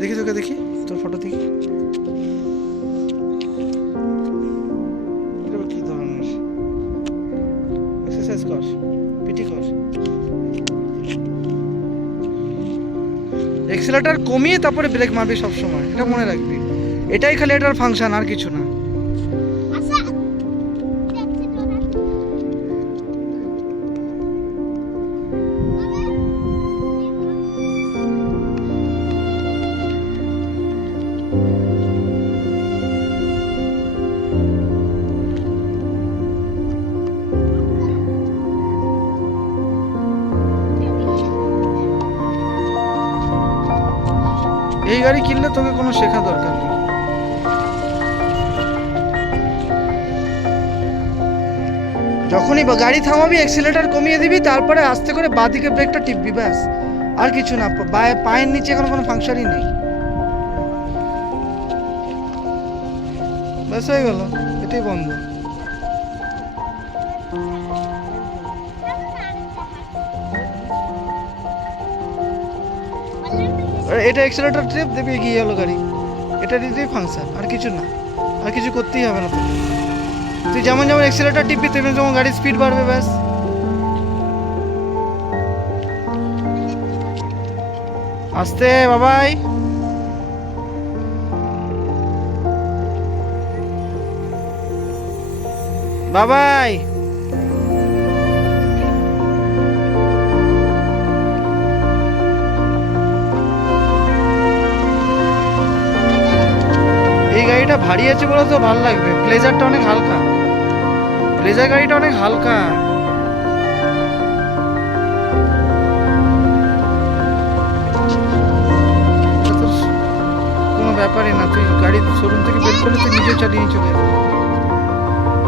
দেখি তোকে, দেখি তোর ফটো দেখি। এটা কি ধরনের এক্সারসাইজ? কর, পিটি কর। এক্সেলেটর কমিয়ে তারপরে ব্রেক মারবি সব সময়, এটা মনে রাখবি। এটাই খালি এটার ফাংশন, আর কিছু না। এই গাড়ি কিনলে তোকে কোনো শেখা দরকার নেই। যখনই গাড়ি থামাবি এক্সিলেটর কমিয়ে দিবি, তারপরে আস্তে করে বাঁদিকে ব্রেকটা টিপবি, ব্যাস। আর কিছু না, পায়ের নিচে এখন কোনো ফাংশনই নেই, ব্যাস হয়ে গেল, এটাই বন্ধ। এটা এক্সিলেটর ট্রিপ দেবে, এগিয়ে গেল গাড়ি। এটা দিতেই ফাংশন, আর কিছু না, আর কিছু করতেই হবে না তোকে। তুই যেমন যেমন এক্সিলেটর টিপবি তেমন যেমন গাড়ির স্পিড বাড়বে, ব্যাস। আস্তে বাবাই। বাবাই, এই গাড়িটা ভারী আছে বলে তো ভালো লাগবে। প্লেজারটা অনেক হালকা, প্লেজার গাড়িটা অনেক হালকা। কোনো ব্যাপারই না, তুই গাড়ি শোরুম থেকে বের করলে তুই নিজে চালিয়ে চলে যাবে।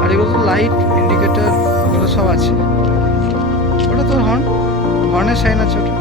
আর এগুলো তো লাইট, ইন্ডিকেটার, ওগুলো সব আছে। ওটা তোর হর্নের সাইন আছে ওটা।